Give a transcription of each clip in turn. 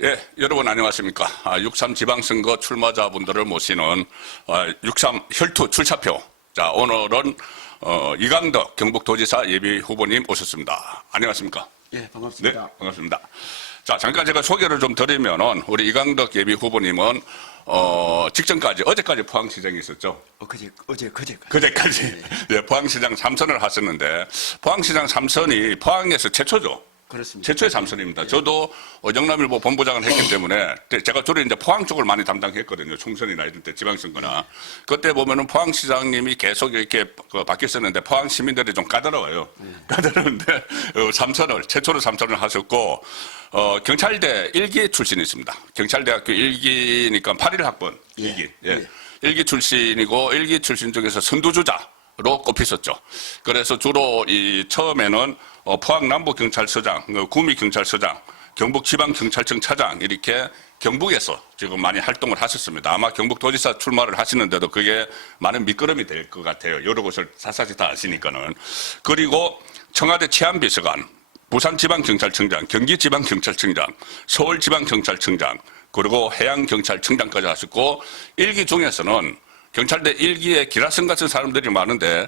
예, 여러분 안녕하십니까. 6.3 지방선거 출마자분들을 모시는 6.3 혈투 출사표. 자, 오늘은 이강덕 경북도지사 예비 후보님 오셨습니다. 안녕하십니까. 예, 반갑습니다. 네, 반갑습니다. 자, 잠깐 제가 소개를 좀 드리면은 우리 이강덕 예비 후보님은 직전까지 어제까지 포항시장에 있었죠. 그제까지 네, 포항시장 3선을 하셨는데 포항시장 3선이 포항에서 최초죠. 그렇습니다. 최초의 3선입니다. 예. 저도 영남일보 본부장을 했기 때문에 제가 주로 이제 포항 쪽을 많이 담당했거든요. 총선이나 이런 때 지방선거나. 그때 보면은 포항시장님이 계속 이렇게 바뀌었었는데 포항 시민들이 좀 까다로워요. 까다로운데 3선을 최초로 3선을 하셨고 경찰대 1기 출신이십니다. 경찰대학교 1기니까 81학번 1기. 예. 1기 출신이고 1기 출신 중에서 선두주자로 꼽히셨죠. 그래서 주로 처음에는 포항 남부경찰서장, 구미경찰서장, 경북지방경찰청 차장 이렇게 경북에서 지금 많이 활동을 하셨습니다. 아마 경북도지사 출마를 하시는데도 그게 많은 밑거름이 될 것 같아요. 여러 곳을 사사지 다 아시니까는. 그리고 청와대 치안비서관, 부산지방경찰청장, 경기지방경찰청장, 서울지방경찰청장, 그리고 해양경찰청장까지 하셨고 1기 중에서는 경찰대 1기에 기라성 같은 사람들이 많은데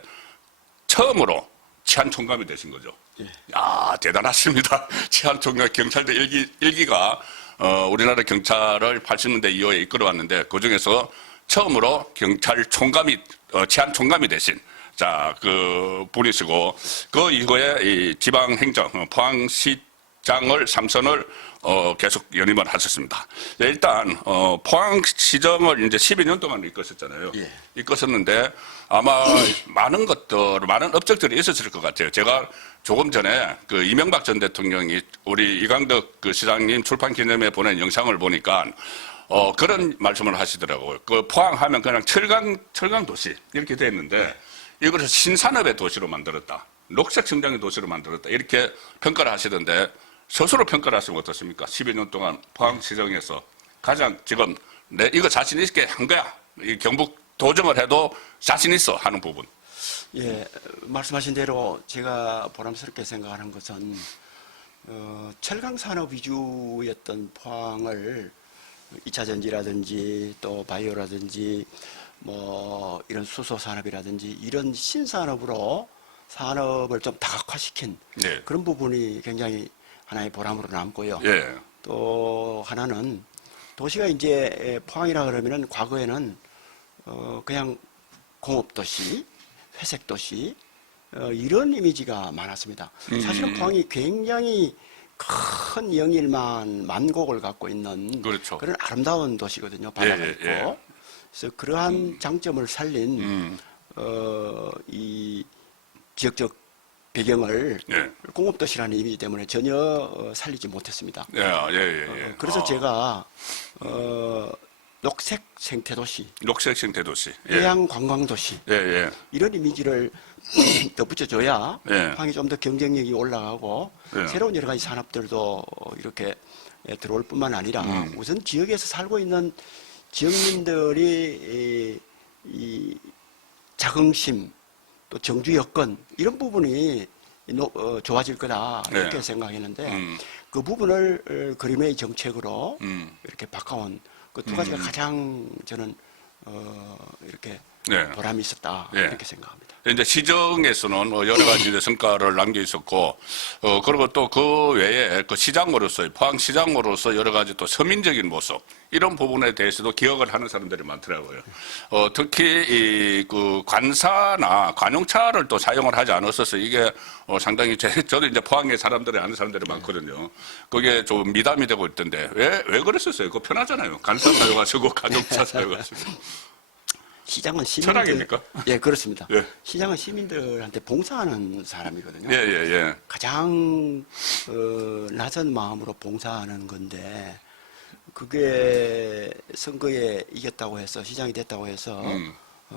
처음으로 치안총감이 되신 거죠. 예. 야, 대단하십니다. 치안총감 경찰대 1기가 우리나라 경찰을 80년대 이후에 이끌어왔는데 그중에서 처음으로 경찰총감이 치안총감이 되신 자, 그 분이시고 그 이후에 이 지방행정 포항시장을 3선을 계속 연임을 하셨습니다. 네, 일단 포항시정을 이제 12년 동안 이끄셨잖아요. 예. 이끄셨는데 아마 많은 업적들이 있었을 것 같아요. 제가 조금 전에 그 이명박 전 대통령이 우리 이강덕 그 시장님 출판 기념회에 보낸 영상을 보니까 그런 말씀을 하시더라고요. 그 포항하면 그냥 철강 도시 이렇게 돼 있는데 이것을 신산업의 도시로 만들었다. 녹색 성장의 도시로 만들었다. 이렇게 평가를 하시던데 스스로 평가를 하시면 어떻습니까? 12년 동안 포항시정에서 가장 지금 이거 자신 있게 한 거야. 이 경북 도정을 해도 자신 있어 하는 부분. 예, 말씀하신 대로 제가 보람스럽게 생각하는 것은 철강 산업 위주였던 포항을 2차 전지라든지 또 바이오라든지 뭐 이런 수소 산업이라든지 이런 신산업으로 산업을 좀 다각화시킨 네. 그런 부분이 굉장히 하나의 보람으로 남고요. 예. 또 하나는 도시가 이제 포항이라 그러면은 과거에는 그냥 공업도시, 회색도시 이런 이미지가 많았습니다. 사실은 포항이 굉장히 큰 영일만 만곡을 갖고 있는 그렇죠. 그런 아름다운 도시거든요. 바다가 있고. 그래서 그러한 장점을 살린 이 지역적 배경을 공업도시라는 이미지 때문에 전혀 살리지 못했습니다. 그래서 제가 녹색 생태도시, 해양 관광도시 이런 이미지를 덧붙여줘야 포항이 좀 더 경쟁력이 올라가고 새로운 여러 가지 산업들도 이렇게 들어올 뿐만 아니라 우선 지역에서 살고 있는 지역민들이 이 자긍심 또 정주 여건 이런 부분이 좋아질 거다 이렇게 생각했는데 그 부분을 그림의 정책으로 이렇게 바꿔온 그 두 가지가 가장 저는 이렇게 보람이 있었다 이렇게 생각합니다. 이제 시정에서는 여러 가지 성과를 남겨 있었고, 그리고 또 그 외에 그 시장으로서, 포항시장으로서 여러 가지 또 서민적인 모습, 이런 부분에 대해서도 기억을 하는 사람들이 많더라고요. 특히 그 관사나 관용차를 또 사용을 하지 않았어서 이게 상당히 저도 이제 포항에 사람들이 아는 사람들이 많거든요. 그게 좀 미담이 되고 있던데, 왜 그랬었어요? 그거 편하잖아요. 관사 사용하시고 관용차 사용하시고. 시장은 시민들. 철학입니까? 예, 그렇습니다. 예. 시장은 시민들한테 봉사하는 사람이거든요. 가장 낮은 마음으로 봉사하는 건데 그게 선거에 이겼다고 해서 시장이 됐다고 해서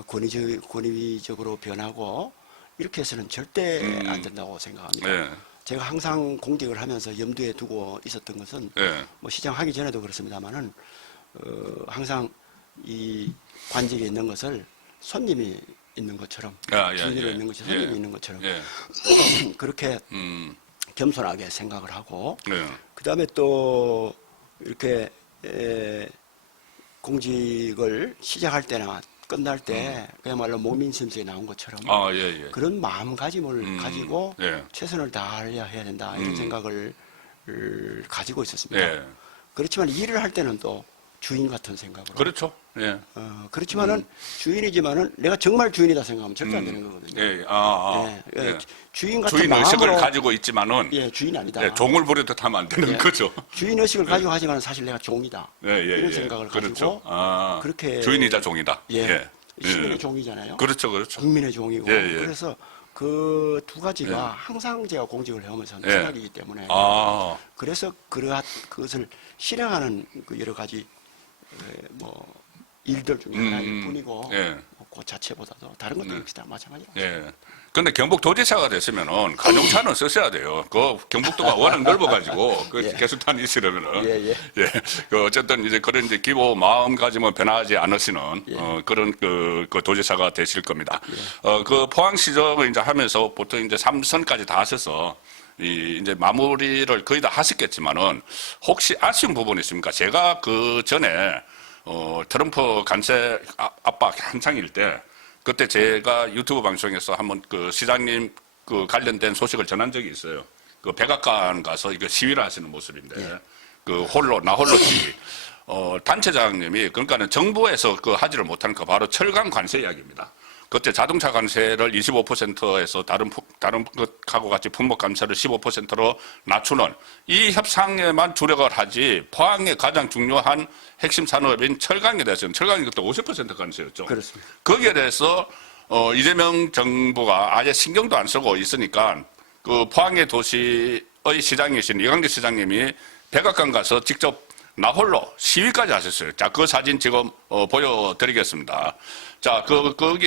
권위적으로 변하고 이렇게 해서는 절대 안 된다고 생각합니다. 제가 항상 공직을 하면서 염두에 두고 있었던 것은 뭐 시장 하기 전에도 그렇습니다만은 항상 이 관직에 있는 것을 손님이 있는 것처럼 주인이 있는 것처럼 손님이 있는 것처럼 그렇게 겸손하게 생각을 하고 그다음에 또 이렇게 공직을 시작할 때나 끝날 때 그야말로 모민심수에 나온 것처럼 예. 그런 마음가짐을 가지고 예. 최선을 다해야 된다 이런 생각을 가지고 있었습니다. 예. 그렇지만 일을 할 때는 또 주인 같은 생각으로. 그렇죠. 예. 그렇지만은 주인이지만은 내가 정말 주인이다 생각하면 절대 안 되는 거거든요. 예. 예. 주인 같은 주인 의식을 마음으로 가지고 있지만은 주인이 아니다. 예, 종을 부리듯 하면 안 되는 예. 거죠. 주인 의식을 가지고 하지만 사실 내가 종이다. 이런 생각을 그렇죠. 가지고 그렇게 주인이자 종이다. 시민의 종이잖아요. 그렇죠. 그렇죠. 국민의 종이고 예. 그래서 그 두 가지가 항상 제가 공직을 해오면서 예. 생각이기 때문에 그래서 그것을 실행하는 그 여러 가지 뭐 일들 중에 하나일 뿐이고 그 자체보다도 다른 것도 역시 다 마찬가지라고. 예. 근데 경북 도지사가 됐으면은 관용차는 쓰셔야 돼요. 그 경북도가 워낙 넓어가지고 그 개수탄이 있으려면은 그 어쨌든 이제 그런 이제 기본 마음가짐은 변하지 않으시는 그런 그 도지사가 되실 겁니다. 그 포항시정을 이제 하면서 보통 이제 3선까지 다 하셔서 이제 마무리를 거의 다 하셨겠지만은 혹시 아쉬운 부분이 있습니까? 제가 그 전에 트럼프 관세 압박 한창일 때 그때 제가 유튜브 방송에서 한번 그 시장님 그 관련된 소식을 전한 적이 있어요. 그 백악관 가서 이거 시위를 하시는 모습인데 그 나 홀로 시위. 단체장님이 그러니까는 정부에서 그 하지를 못하는 거 바로 철강 관세 이야기입니다. 그때 자동차 관세를 25%에서 다른 것하고 같이 품목 관세를 15%로 낮추는 이 협상에만 주력을 하지 포항의 가장 중요한 핵심 산업인 철강에 대해서는 철강이 그때 50% 관세였죠. 그렇습니다. 거기에 대해서 이재명 정부가 아예 신경도 안 쓰고 있으니까 그 포항의 도시의 시장이신 이광재 시장님이 백악관 가서 직접 나홀로 시위까지 하셨어요. 자, 그 사진 지금 보여드리겠습니다. 자,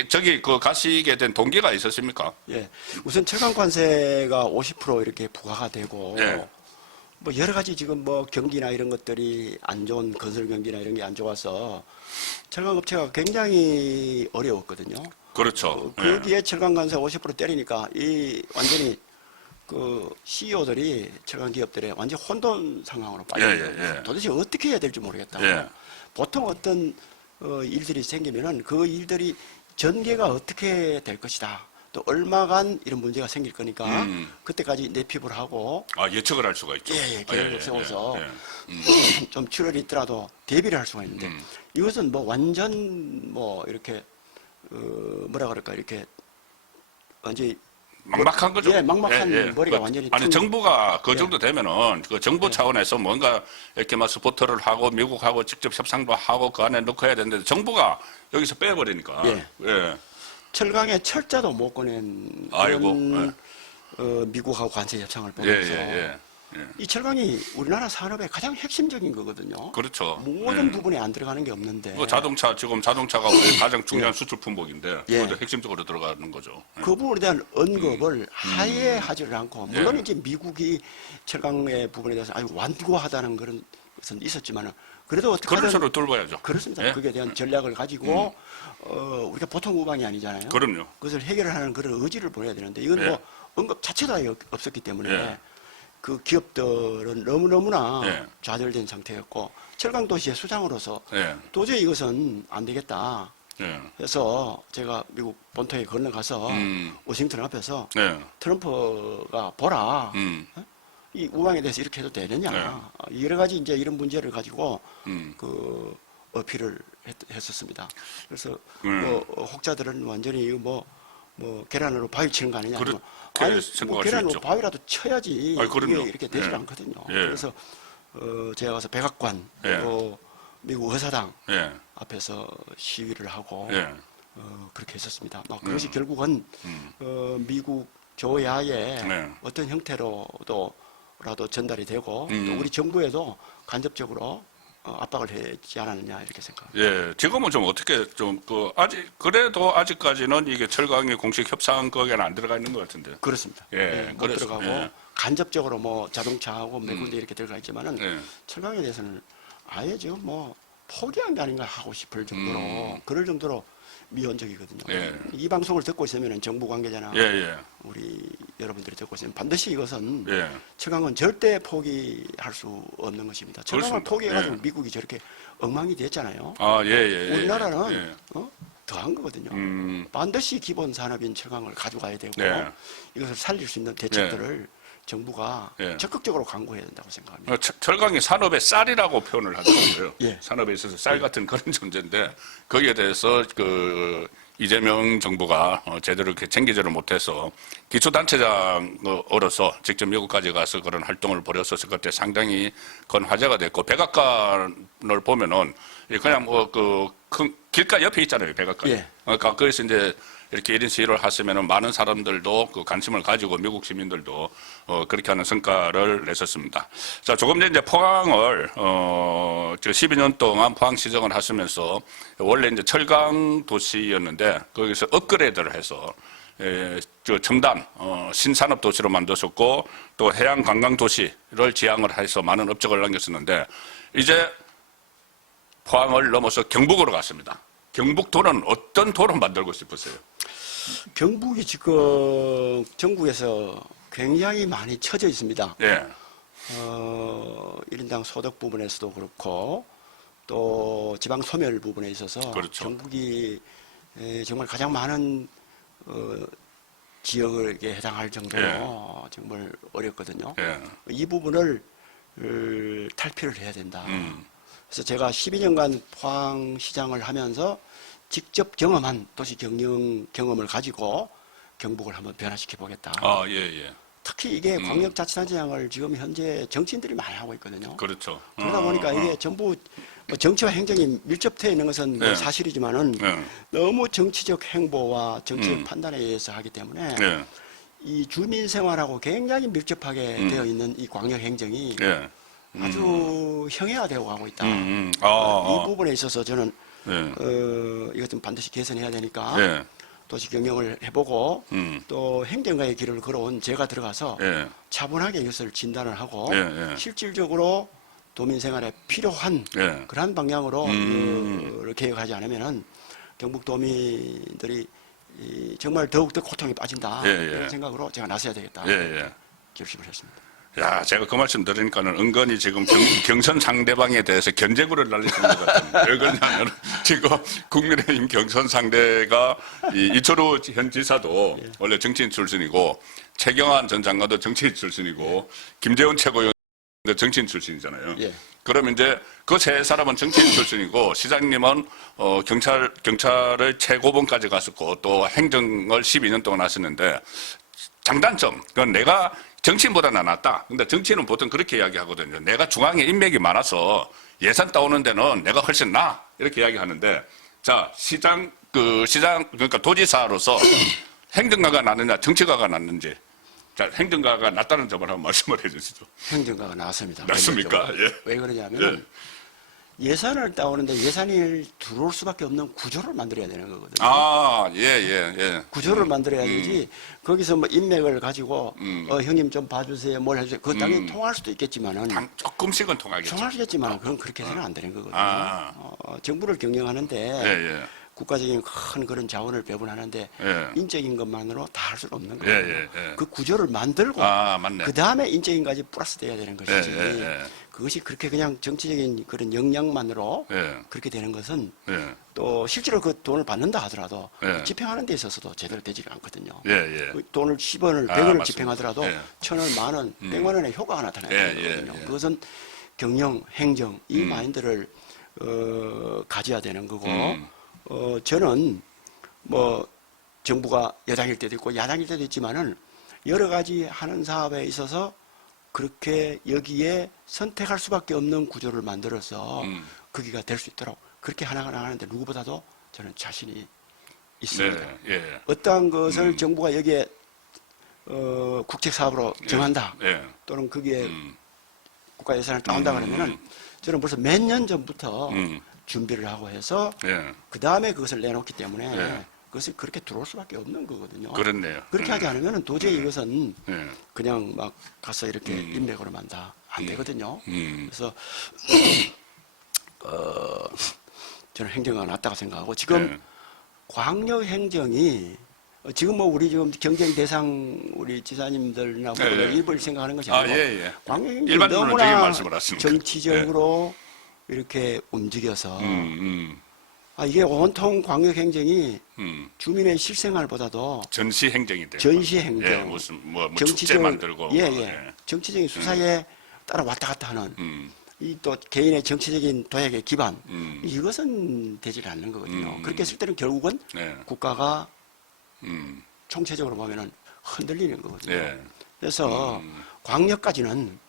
저기 가시게 된 동기가 있었습니까? 예. 우선 철강 관세가 50% 이렇게 부과가 되고 뭐 여러 가지 지금 뭐 경기나 이런 것들이 안 좋은 건설 경기나 이런 게 안 좋아서 철강 업체가 굉장히 어려웠거든요. 그렇죠. 거기에 철강 관세 50% 때리니까 이 완전히 그 CEO들이 철강 기업들의 완전 혼돈 상황으로 빠져요. 도대체 어떻게 해야 될지 모르겠다. 보통 어떤 일들이 생기면은 그 일들이 전개가 어떻게 될 것이다. 또 얼마간 이런 문제가 생길 거니까 그때까지 내피부를 하고 예측을 할 수가 있죠. 계획을 세워서 좀 출혈이 있더라도 대비를 할 수가 있는데 이것은 뭐 완전 뭐 이렇게 뭐라 그럴까 이렇게 완전히 막막한 거죠. 막막한 머리가 완전히 아니 정부가 그 정도 되면은 그 정부 차원에서 뭔가 이렇게 막 스포트를 하고 미국하고 직접 협상도 하고 그 안에 넣고 해야 되는데 정부가 여기서 빼버리니까. 철강에 철자도 못 꺼낸 그런 미국하고 관세 협상을 보면서 이 철강이 우리나라 산업의 가장 핵심적인 거거든요. 그렇죠. 모든 부분에 안 들어가는 게 없는데. 지금 자동차가 우리 가장 중요한 수출 품목인데 그것도 핵심적으로 들어가는 거죠. 그 부분에 대한 언급을 하에 하지를 않고 물론 이제 미국이 철강의 부분에 대해서 아주 완고하다는 그런 것은 있었지만은 그래도 어떻게 그런 소리를 돌봐야죠. 그렇습니다. 그에 대한 전략을 가지고 우리가 보통 우방이 아니잖아요. 그럼요. 그것을 해결하는 그런 의지를 보여야 되는데 이건 뭐 언급 자체도 아예 없었기 때문에 그 기업들은 너무너무나 좌절된 상태였고 철강도시의 수장으로서 도저히 이것은 안 되겠다. 그래서 제가 미국 본토에 건너가서 워싱턴 앞에서 트럼프가 보라. 이 우방에 대해서 이렇게 해도 되느냐. 여러 가지 이제 이런 문제를 가지고 그 어필을 했었습니다. 그래서 뭐 혹자들은 완전히 뭐 계란으로 바위 치는 거 아니냐. 아니, 뭐 계란으로 바위라도 쳐야지 이게 이렇게 되질 않거든요. 그래서 제가 가서 백악관 또 미국 의사당 앞에서 시위를 하고 그렇게 했었습니다. 그것이 결국은 미국 조야의 어떤 형태로라도 전달이 되고 또 우리 정부에도 간접적으로 압박을 했지 않았느냐 이렇게 생각합니다. 지금은 좀 어떻게 그래도 아직까지는 이게 철강이 공식 협상 거기에는 안 들어가 있는 것 같은데. 그렇습니다. 못 들어가고 간접적으로 뭐 자동차하고 몇 군데 이렇게 들어가 있지만은 철강에 대해서는 아예 지금 뭐 포기한 게 아닌가 하고 싶을 정도로 그럴 정도로 미온적이거든요. 이 방송을 듣고 있으면 정부 관계자나 우리 여러분들이 듣고 있으면 반드시 이것은 예. 철강은 절대 포기할 수 없는 것입니다. 철강을 그렇습니다. 포기해가지고 예. 미국이 저렇게 엉망이 됐잖아요. 아, 예, 예. 예, 우리나라는 예. 더한 거거든요. 반드시 기본 산업인 철강을 가져가야 되고 네. 이것을 살릴 수 있는 대책들을 정부가 예. 적극적으로 강구해야 된다고 생각합니다. 철강이 산업의 쌀이라고 표현을 하더라고요. 예. 산업에 있어서 쌀 같은 그런 존재인데 거기에 대해서 이재명 정부가 제대로 이렇게 챙기지를 못해서 기초단체장으로서 직접 미국까지 가서 그런 활동을 벌였었을 그때 상당히 그건 화제가 됐고 백악관을 보면은 그냥 큰 길가 옆에 있잖아요, 백악관. 예. 그러니까 거기서 이제 이렇게 1인 시위를 하시면은 많은 사람들도 그 관심을 가지고 미국 시민들도 그렇게 하는 성과를 냈었습니다. 자, 조금 전에 이제 포항을 저 12년 동안 포항시정을 하시면서 원래 이제 철강 도시였는데 거기서 업그레이드를 해서 저 첨단 신산업 도시로 만드셨고 또 해양 관광 도시를 지향을 해서 많은 업적을 남겼었는데 이제 포항을 넘어서 경북으로 갔습니다. 경북도는 어떤 도로 만들고 싶으세요? 경북이 지금 전국에서 굉장히 많이 처져 있습니다. 예. 1인당 소득 부분에서도 그렇고 또 지방 소멸 부분에 있어서 그렇죠. 경북이 정말 가장 많은 지역에 해당할 정도로 정말 어렵거든요. 예. 이 부분을 탈피를 해야 된다. 그래서 제가 12년간 포항시장을 하면서 직접 경험한 도시 경험을 가지고 경북을 한번 변화시켜 보겠다. 아, 예, 예. 특히 이게 광역자치단체장을 지금 현재 정치인들이 많이 하고 있거든요. 그렇죠. 그러다 보니까 이게 전부 뭐 정치와 행정이 밀접되어 있는 것은 뭐 네. 사실이지만은 네. 너무 정치적 행보와 정치적 판단에 의해서 하기 때문에 예. 이 주민 생활하고 굉장히 밀접하게 되어 있는 이 광역 행정이 예. 아주 형해화되어 가고 있다. 아, 이 부분에 있어서 저는 예. 이것은 반드시 개선해야 되니까 예. 도시 경영을 해보고 또 행정가의 길을 걸어온 제가 들어가서 예. 차분하게 이것을 진단을 하고 예, 예. 실질적으로 도민 생활에 필요한 예. 그러한 방향으로 개혁하지 않으면은 경북 도민들이 정말 더욱더 고통에 빠진다. 예, 예. 이런 생각으로 제가 나서야 되겠다. 예, 예. 결심을 했습니다. 야, 제가 그 말씀 들으니까는 은근히 지금 경선 상대방에 대해서 견제구를 날리시는 것 같은데. 왜 그러냐면 지금 국민의힘 경선 상대가 이철우 현 지사도 원래 정치인 출신이고 최경환 전 장관도 정치인 출신이고 김재원 최고위원도 정치인 출신이잖아요. 예. 그러면 이제 그 세 사람은 정치인 출신이고 시장님은 경찰을 최고본까지 갔었고 또 행정을 12년 동안 하셨는데 장단점, 그건 내가 정치인보다는 낫다. 근데 정치인은 보통 그렇게 이야기하거든요. 내가 중앙에 인맥이 많아서 예산 따오는 데는 내가 훨씬 나아. 이렇게 이야기하는데, 자, 그러니까 도지사로서 행정가가 낫느냐, 정치가가 낫는지. 자, 행정가가 낫다는 점을 한번 말씀을 해 주시죠. 행정가가 나왔습니다. 낫습니까? 예. 왜 그러냐면 예산을 따오는데 예산이 들어올 수밖에 없는 구조를 만들어야 되는 거거든요. 아, 예, 예, 예. 구조를 만들어야 되지 거기서 뭐 인맥을 가지고 형님 좀 봐주세요 뭘 해주세요 그거 당연히 통할 수도 있겠지만은 조금씩은 통하겠죠. 통할 수 있겠지만 그건 그렇게 해서는 안 되는 거거든요. 아. 정부를 경영하는데 예, 예. 국가적인 큰 그런 자원을 배분하는데 예. 인적인 것만으로 다 할 수는 없는 예, 거예요. 예, 예. 그 구조를 만들고 아, 맞네. 그 다음에 인적인 까지 플러스 돼야 되는 것이지 예, 예. 그것이 그렇게 그냥 정치적인 그런 역량만으로 예. 그렇게 되는 것은 예. 또 실제로 그 돈을 받는다 하더라도 예. 집행하는 데 있어서도 제대로 되지가 않거든요. 예, 예. 그 돈을 10원을, 아, 100원을 맞습니다. 집행하더라도 예. 1000원, 만원, 100만 원의 효과가 나타나야 예, 되거든요. 예, 예. 그것은 경영, 행정 이 마인드를 가져야 되는 거고 저는 뭐 정부가 여당일 때도 있고 야당일 때도 있지만은 여러 가지 하는 사업에 있어서 그렇게 여기에 선택할 수밖에 없는 구조를 만들어서 거기가 될 수 있도록 그렇게 하나하나 하는데 누구보다도 저는 자신이 있습니다. 네, 예. 어떠한 것을 정부가 여기에 국책 사업으로 정한다. 예. 또는 거기에 국가 예산을 따온다 그러면은 저는 벌써 몇 년 전부터 준비를 하고 해서 예. 그 다음에 그것을 내놓기 때문에 예. 그것이 그렇게 들어올 수밖에 없는 거거든요. 그렇네요. 그렇게 하지 않으면 도저히 이것은 예. 그냥 막 가서 이렇게 인맥으로만 다 안 되거든요. 그래서 저는 행정가 낫다고 생각하고 지금 예. 광역 행정이 지금 뭐 우리 지금 경쟁 대상 우리 지사님들이나 예, 예. 일부를 생각하는 것이 아, 아니고 예, 예. 광역행정이 일반적으로 저기 너무나 말씀을 하시니까. 정치적으로 이렇게 움직여서 음. 이게 온통 광역행정이 음. 주민의 실생활보다도 전시 행정이 돼요. 전시행정, 예, 무슨 뭐 축제 만들고. 예, 뭐, 예. 정치적인 수사에 따라 왔다 갔다 하는 음. 이 또 개인의 정치적인 도약의 기반 음. 이것은 되질 않는 거거든요. 음. 그렇게 했을 때는 결국은 네. 국가가 음. 총체적으로 보면은 흔들리는 거거든요. 예. 그래서 광역까지는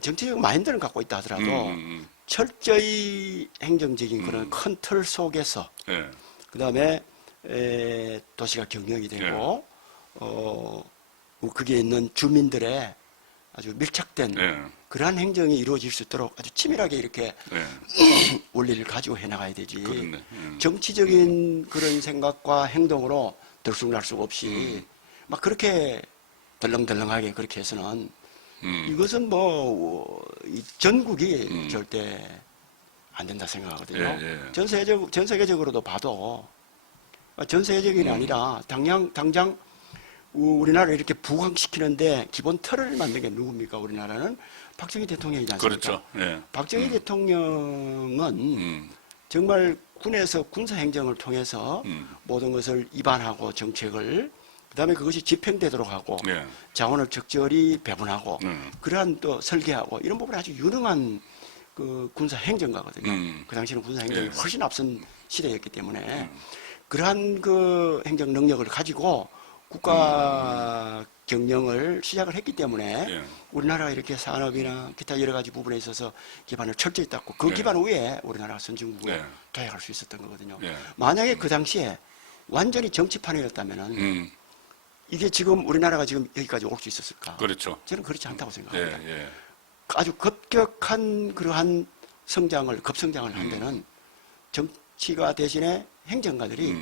정치적 마인드를 갖고 있다 하더라도 철저히 행정적인 그런 큰 틀 속에서 예. 그다음에 도시가 경영이 되고 거기에 있는 주민들의 아주 밀착된 예. 그러한 행정이 이루어질 수 있도록 아주 치밀하게 이렇게 예. 원리를 가지고 해나가야 되지. 그렇네. 정치적인 그런 생각과 행동으로 들쑥날쑥 없이 막 그렇게 덜렁덜렁하게 그렇게 해서는 이것은 뭐 이 전국이 절대 안 된다 생각하거든요. 예, 예. 전 세계적으로도 봐도 전 세계적인 게 아니라 당장 우리나라를 이렇게 부강시키는데 기본 틀을 만든 게 누굽니까? 우리나라는 박정희 대통령이지 않습니까? 그렇죠. 예. 박정희 대통령은 정말 군에서 군사행정을 통해서 모든 것을 입안하고 정책을 그다음에 그것이 집행되도록 하고 예. 자원을 적절히 배분하고 그러한 또 설계하고 이런 부분이 아주 유능한 그 군사행정가거든요. 그 당시에는 군사행정이 예. 훨씬 앞선 시대였기 때문에 그러한 그 행정 능력을 가지고 국가 경영을 시작을 했기 때문에 예. 우리나라가 이렇게 산업이나 기타 여러 가지 부분에 있어서 기반을 철저히 닦고 그 예. 기반 위에 우리나라가 선진국에 예. 도약할 수 있었던 거거든요. 예. 만약에 그 당시에 완전히 정치판이었다면은 이게 지금 우리나라가 지금 여기까지 올 수 있었을까? 그렇죠. 저는 그렇지 않다고 예. 생각합니다. 예. 아주 급격한 그러한 급성장을 한 데는 정치가 대신에 행정가들이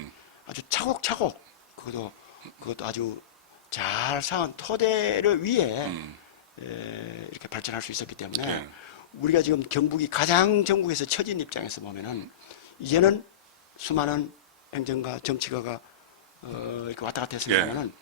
아주 차곡차곡 그것도 아주 잘 쌓은 토대를 위에 이렇게 발전할 수 있었기 때문에 예. 우리가 지금 경북이 가장 전국에서 처진 입장에서 보면은 이제는 수많은 행정가, 정치가가 이렇게 왔다 갔다 했을 예. 때는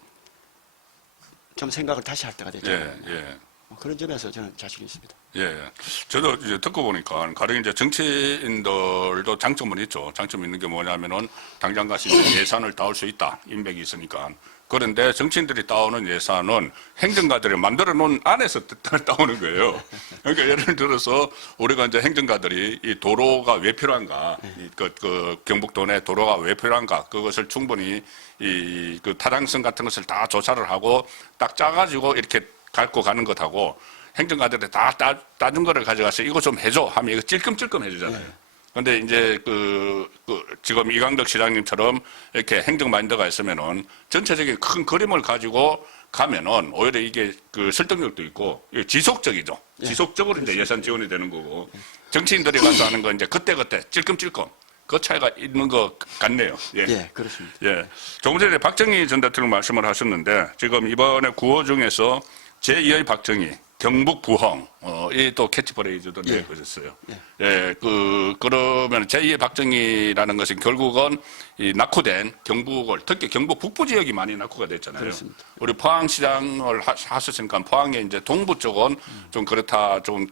좀 생각을 다시 할 때가 됐잖아요. 예. 예. 그런 점에서 저는 자신이 있습니다. 예. 저도 이제 듣고 보니까 가령 이제 정치인들도 장점은 있죠. 장점이 있는 게 뭐냐면은 당장 가서 이제 예산을 따올 수 있다. 인맥이 있으니까. 그런데 정치인들이 따오는 예산은 행정가들이 만들어 놓은 안에서 따오는 거예요. 그러니까 예를 들어서 우리가 이제 행정가들이 이 도로가 왜 필요한가, 그 경북도 내 도로가 왜 필요한가, 그것을 충분히 그 타당성 같은 것을 다 조사를 하고 딱 짜가지고 이렇게 갖고 가는 것하고 행정가들이 다 따준 거를 가져가서 이거 좀 해줘 하면 이거 찔끔찔끔 해주잖아요. 근데 이제 지금 이강덕 시장님처럼 이렇게 행정 마인드가 있으면은 전체적인 큰 그림을 가지고 가면은 오히려 이게 그 설득력도 있고 이게 지속적이죠. 예. 지속적으로 이제 예산 지원이 되는 거고 정치인들이 가서 하는 건 이제 그때 찔끔찔끔 그 차이가 있는 것 같네요. 예. 예, 그렇습니다. 예. 조금 전에 박정희 전 대통령 말씀을 하셨는데 지금 이번에 구호 중에서 제2의 박정희 경북 부흥, 이 또 캐치프레이즈도 예. 내보셨어요. 예, 그러면 제2의 박정희라는 것은 결국은 이 낙후된 경북을, 특히 경북 북부 지역이 많이 낙후가 됐잖아요. 그렇습니다. 우리 포항시장을 하셨으니까 포항의 이제 동부 쪽은 좀 그렇다, 좀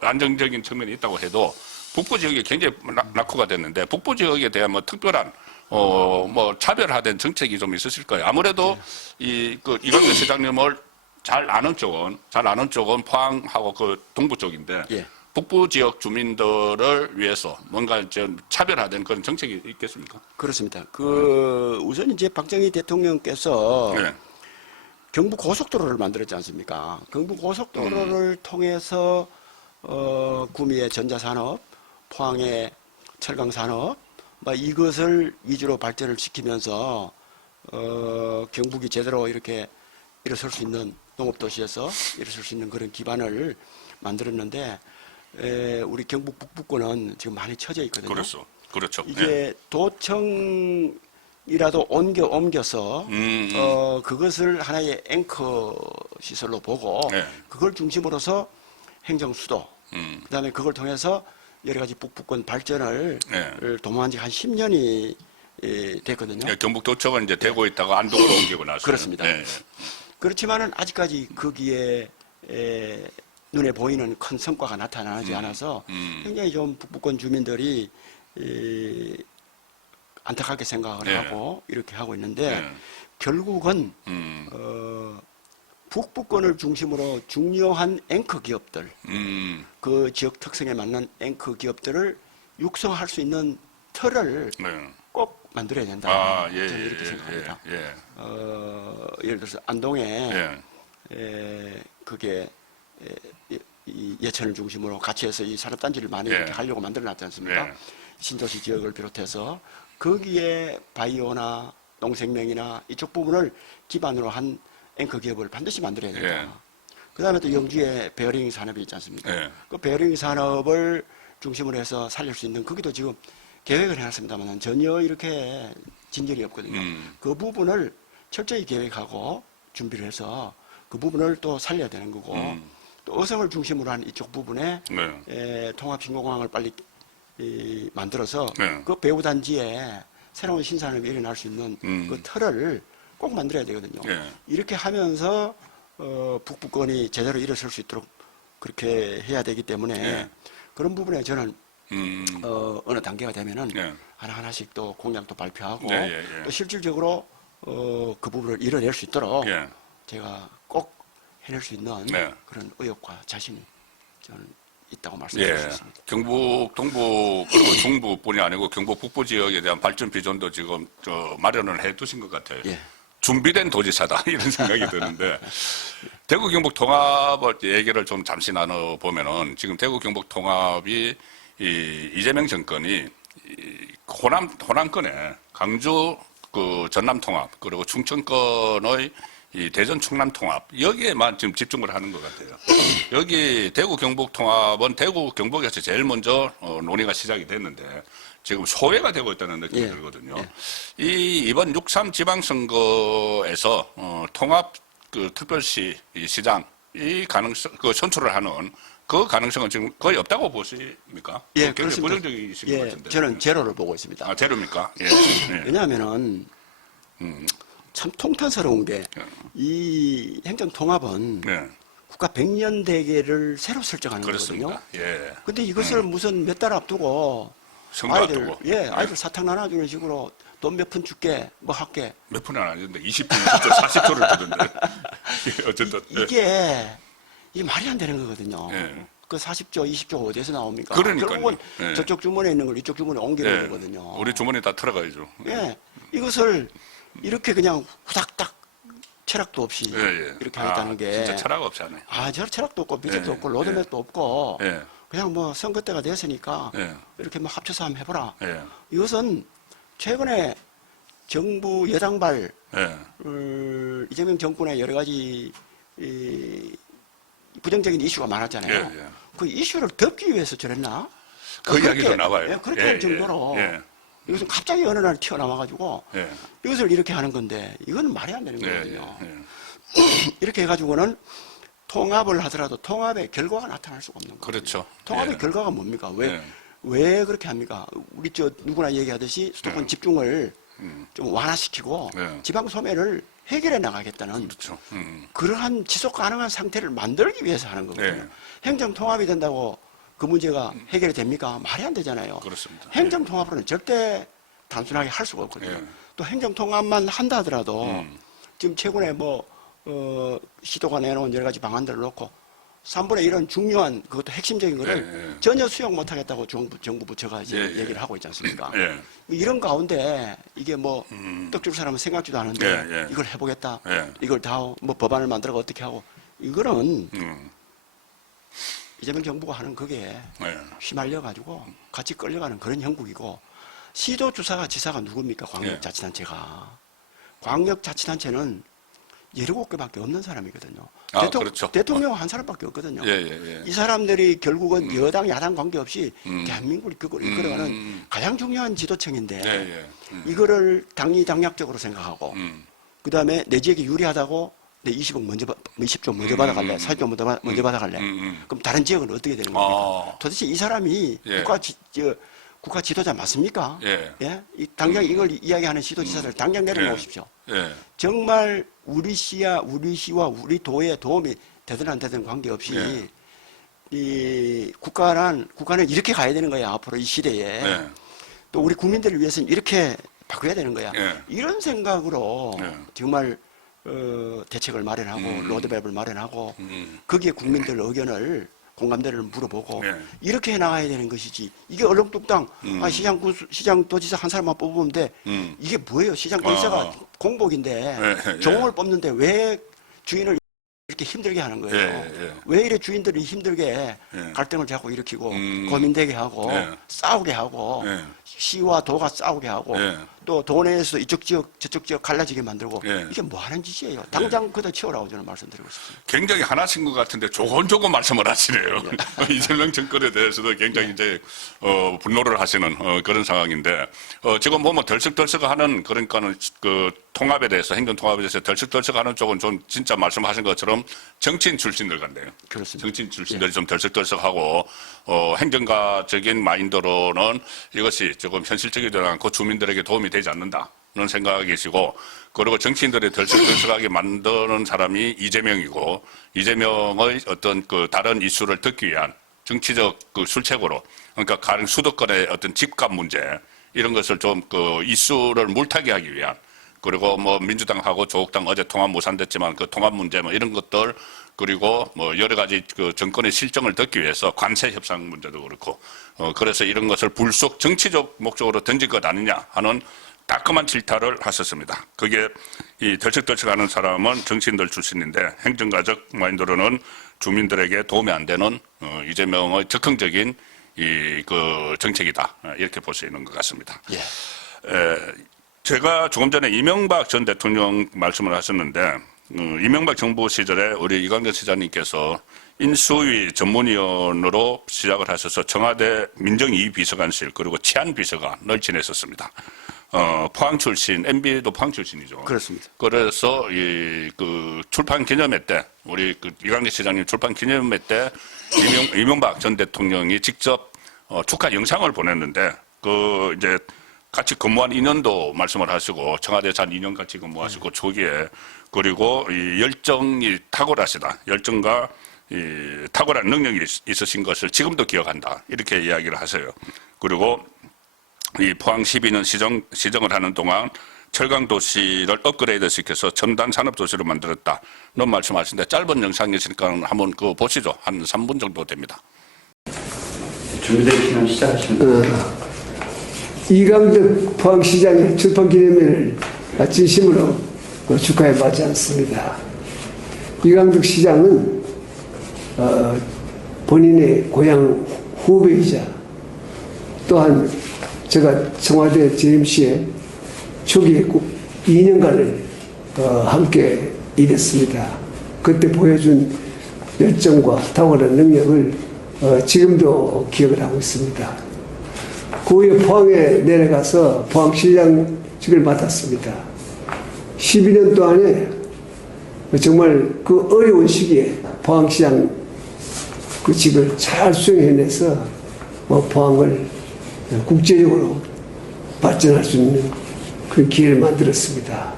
안정적인 측면이 있다고 해도 북부 지역이 굉장히 낙후가 됐는데 북부 지역에 대한 뭐 특별한 뭐 차별화된 정책이 좀 있으실 거예요. 아무래도 이광재 시장님을 잘 아는 쪽은 포항하고 그 동부 쪽인데 예. 북부 지역 주민들을 위해서 뭔가 좀 차별화된 그런 정책이 있겠습니까? 그렇습니다. 우선 이제 박정희 대통령께서 네. 경부 고속도로를 만들었지 않습니까? 경부 고속도로를 통해서 구미의 전자산업, 포항의 철강산업, 이것을 위주로 발전을 시키면서 경북이 제대로 이렇게 일어설 수 있는 농업도시에서 일어설 수 있는 그런 기반을 만들었는데 우리 경북 북부권은 지금 많이 처져 있거든요. 그렇죠. 이게 도청이라도 옮겨서 그것을 하나의 앵커 시설로 보고 네. 그걸 중심으로서 행정 수도 그다음에 그걸 통해서 여러 가지 북부권 발전을 네. 도모한 지 한 10년이 됐거든요. 예, 경북도청은 이제 대구에 있다가 안동으로 옮기고 나서 그렇습니다. 예, 그렇지만은 아직까지 거기에 눈에 보이는 큰 성과가 나타나지 않아서 굉장히 좀 북부권 주민들이 안타깝게 생각을 예. 하고 이렇게 하고 있는데 예. 결국은 북부권을 중심으로 중요한 앵커 기업들, 그 지역 특성에 맞는 앵커 기업들을 육성할 수 있는 틀을 네. 꼭 만들어야 된다. 아, 예, 저는 이렇게 예, 생각합니다. 예, 예. 예를 들어서 안동에 예. 그게 이 예천을 중심으로 같이 해서 이 산업단지를 많이 예. 이렇게 하려고 만들어놨지 않습니까? 예. 신도시 지역을 비롯해서 거기에 바이오나 농생명이나 이쪽 부분을 기반으로 한 앵커 기업을 반드시 만들어야 된다. 예. 그다음에 또 영주에 베어링 산업이 있지 않습니까? 예. 그 베어링 산업을 중심으로 해서 살릴 수 있는 거기도 지금 계획을 해놨습니다만 전혀 이렇게 진전이 없거든요. 그 부분을 철저히 계획하고 준비를 해서 그 부분을 또 살려야 되는 거고 또 어성을 중심으로 한 이쪽 부분에 네. 통합신공항을 빨리 만들어서 네. 그 배후단지에 새로운 신산업이 일어날 수 있는 그 틀을 꼭 만들어야 되거든요. 예. 이렇게 하면서 북부권이 제대로 일어설 수 있도록 그렇게 해야 되기 때문에 예. 그런 부분에 저는 어느 단계가 되면은 예. 하나하나씩 또 공약도 발표하고 예, 예, 예. 또 실질적으로 그 부분을 이뤄낼 수 있도록 예. 제가 꼭 해낼 수 있는 네. 그런 의욕과 자신이 저는 있다고 말씀드릴 수 예. 있습니다. 경북 동부 그리고 중부뿐이 아니고 경북 북부 지역에 대한 발전 비전도 지금 마련을 해 두신 것 같아요. 예. 준비된 도지사다 이런 생각이 드는데 대구 경북 통합을 얘기를 좀 잠시 나눠 보면은 지금 대구 경북 통합이 이재명 정권이 호남권에 강주 그 전남 통합 그리고 충청권의 이 대전 충남 통합 여기에만 지금 집중을 하는 것 같아요. 여기 대구 경북 통합은 대구 경북에서 제일 먼저 논의가 시작이 됐는데 지금 소외가 되고 있다는 느낌이 예. 들거든요. 이번 6.3 지방선거에서 통합 그 특별시 시장 이 가능성 그 선출을 하는 그 가능성은 지금 거의 없다고 보십니까? 예, 굉장히 그렇습니다. 부정적이신 것 예, 같은데. 저는 제로를 보고 있습니다. 아, 제로입니까? 예. 예. 왜냐하면은 참 통탄스러운 게 이 행정통합은 예. 국가 100년 대계를 새로 설정하는 거거든요. 그렇습니다. 예. 근데 이것을 무슨 몇 달 앞두고 선거 아이들 앞두고. 아이들 사탕 나눠주는 식으로 돈 몇 푼 줄게 뭐 할게 몇 분은 아니는데 20분, 20초, 40초를 주던데. 예, 어쨌든. 예. 이게 말이 안 되는 거거든요. 예. 그 40조, 20조 어디에서 나옵니까? 그러니까요. 결국은 예. 저쪽 주머니에 있는 걸 이쪽 주머니에 옮기는 예. 거거든요. 우리 주머니 다 털어가야죠. 예, 이것을 이렇게 그냥 후닥닥 철학도 없이 예, 예. 이렇게 하겠다는 게 진짜 철학 없이 하네. 저 철학도 없고 비전도 예, 없고 로드맵도 없고 예. 그냥 뭐 선거 때가 됐으니까 예. 이렇게 뭐 합쳐서 한번 해보라. 예. 이것은 최근에 정부 여당발 예. 이재명 정권의 여러 가지 부정적인 이슈가 많았잖아요. 예, 예. 그 이슈를 덮기 위해서 저랬나? 그 그렇게, 이야기도 나와요. 예, 그렇게 예, 할 예, 정도로 예. 이것은 갑자기 어느 날 튀어나와가지고 예. 이것을 이렇게 하는 건데 이건 말이 안 되는 예, 거거든요. 예, 예. 이렇게 해가지고는 통합을 하더라도 통합의 결과가 나타날 수가 없는 거예요. 그렇죠. 통합의 예. 결과가 뭡니까? 왜, 예. 왜 그렇게 합니까? 우리 누구나 얘기하듯이 수도권 집중을 좀 완화시키고 예. 지방 소멸을 해결해 나가겠다는 그렇죠. 그러한 지속 가능한 상태를 만들기 위해서 하는 거거든요. 예. 행정 통합이 된다고 그 문제가 해결이 됩니까? 말이 안 되잖아요. 그렇습니다. 행정 통합으로는 절대 단순하게 할 수가 없거든요. 예. 또 행정 통합만 한다 하더라도 지금 최근에 시도가 내놓은 여러 가지 방안들을 놓고 3분의 1은 중요한 그것도 핵심적인 거를 예, 예. 전혀 수용 못하겠다고 정부 부처가 이제 예, 예. 얘기를 하고 있지 않습니까? 예. 이런 가운데 이게 떡줄 사람은 생각지도 않은데 예, 예. 이걸 해보겠다. 예. 이걸 다 하고 법안을 만들어가 어떻게 하고 이거는 이재명 정부가 하는 그게 예. 휘말려가지고 같이 끌려가는 그런 형국이고 시도주사가 지사가 누굽니까? 광역자치단체가. 광역자치단체는 17개밖에 없는 사람이거든요. 아, 그렇죠. 대통령 한 사람밖에 없거든요. 예, 예, 예. 이 사람들이 결국은 여당, 야당 관계없이 대한민국을 이끌어가는 음. 가장 중요한 지도층인데 예, 예. 이거를 당리당략적으로 생각하고 그 다음에 내 지역이 유리하다고 내 20억 먼저 20조 먼저 받아갈래, 40조 먼저 받아갈래. 그럼 다른 지역은 어떻게 되는 겁니까? 아. 도대체 이 사람이 예. 국가 지도자 맞습니까? 예. 예? 당장 이걸 이야기하는 지도지사들 당장 내려놓으십시오. 예. 정말 우리 시와 우리 도에 도움이 되든 안 되든 관계없이 예. 이 국가는 이렇게 가야 되는 거야. 앞으로 이 시대에. 예. 또 우리 국민들을 위해서는 이렇게 바꿔야 되는 거야. 예. 이런 생각으로 예. 정말 대책을 마련하고 로드맵을 마련하고 거기에 국민들 의견을 공감대를 물어보고 예. 이렇게 해나가야 되는 것이지. 이게 얼렁뚱땅 시장도지사 한 사람만 뽑으면 돼. 이게 뭐예요? 시장도지사가 공복인데 예. 종을 뽑는데 왜 주인을 이렇게 힘들게 하는 거예요. 예. 왜 이래 주인들이 힘들게 예. 갈등을 자꾸 일으키고 고민되게 하고 예. 싸우게 하고 예. 시와 도가 싸우게 하고 예. 또 도내에서 이쪽 지역 저쪽 지역 갈라지게 만들고 예. 이게 뭐 하는 짓이에요. 당장 그다 치우라고 저는 말씀드리고 싶습니다. 굉장히 하나신 것 같은데 조곤조곤 말씀을 하시네요. 이재명 정권에 대해서도 굉장히 이제 분노를 하시는 그런 상황인데 지금 보면 덜썩덜썩하는 그러니까는 그 통합에 대해서 행정 통합에 대해서 덜썩덜썩하는 쪽은 좀 진짜 말씀하신 것처럼 정치인 출신들 같네요. 그렇습니다. 정치인 출신들이 좀 덜썩덜썩하고 행정가적인 마인드로는 이것이 조금 현실적이지 않고 주민들에게 도움이 되지 않는다는 생각이시고 그리고 정치인들이 덜썩덜썩하게 만드는 사람이 이재명이고 이재명의 어떤 그 다른 이슈를 듣기 위한 정치적 그 술책으로 그러니까 가령 수도권의 어떤 집값 문제 이런 것을 좀 그 이슈를 물타기 하기 위한 그리고 뭐 민주당하고 조국당 어제 통합 무산됐지만 그 통합 문제 뭐 이런 것들 그리고 뭐 여러 가지 그 정권의 실정을 듣기 위해서 관세 협상 문제도 그렇고 그래서 이런 것을 불쑥 정치적 목적으로 던진 것 아니냐 하는 따끔한 질타를 하셨습니다. 그게 이 덜썩덜썩하는 사람은 정치인들 출신인데 행정가적 마인드로는 주민들에게 도움이 안 되는 이재명의 적극적인 이 그 정책이다 이렇게 볼 수 있는 것 같습니다. 예. 제가 조금 전에 이명박 전 대통령 말씀을 하셨는데 이명박 정부 시절에 우리 이광재 시장님께서 인수위 전문위원으로 시작을 하셔서 청와대 민정이비서관실 그리고 치안비서관을 지냈었습니다. 포항 출신, MB도 포항 출신이죠. 그렇습니다. 그래서 그 출판 기념회 때 우리 그 이광재 시장님 출판 기념회 때 이명박 전 대통령이 직접 축하 영상을 보냈는데 그 이제 같이 근무한 인연도 말씀을 하시고 청와대에서 한 2년 같이 근무하시고 초기에 그리고 이 열정이 탁월하시다. 열정과 이 탁월한 능력이 있으신 것을 지금도 기억한다. 이렇게 이야기를 하세요. 그리고 이 포항 12년 시정을 하는 동안 철강 도시를 업그레이드 시켜서 첨단 산업 도시로 만들었다. 는 말씀하시는데 짧은 영상이시니까 한번 그거 보시죠. 한 3분 정도 됩니다. 준비되시면 시작하시면 됩니다. 이강덕 포항시장의 출판 기념회를 진심으로 축하해 마지 않습니다. 이강덕 시장은 본인의 고향 후배이자 또한 제가 청와대 재임시에 초기에 2년간을 함께 일했습니다. 그때 보여준 열정과 탁월한 능력을 지금도 기억을 하고 있습니다. 그 후에 포항에 내려가서 포항시장직을 맡았습니다. 12년 동안에 정말 그 어려운 시기에 포항시장 그 직을 잘 수행해내서 포항을 국제적으로 발전할 수 있는 그런 기회를 만들었습니다.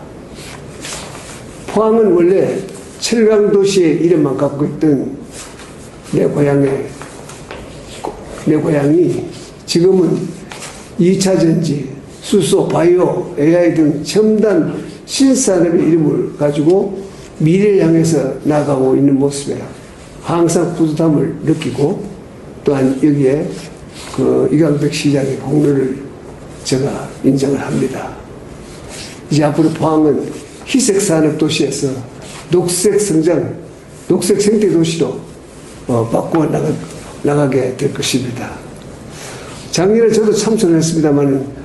포항은 원래 철강도시의 이름만 갖고 있던 내 고향이 지금은 2차 전지, 수소, 바이오, AI 등 첨단 신산업의 이름을 가지고 미래를 향해서 나가고 있는 모습에 항상 뿌듯함을 느끼고 또한 여기에 그 이강덕 시장의 공로를 제가 인정을 합니다. 이제 앞으로 포항은 희색 산업 도시에서 녹색 성장, 녹색 생태 도시로 바꾸어 나가게 될 것입니다. 작년에 저도 참석을 했습니다만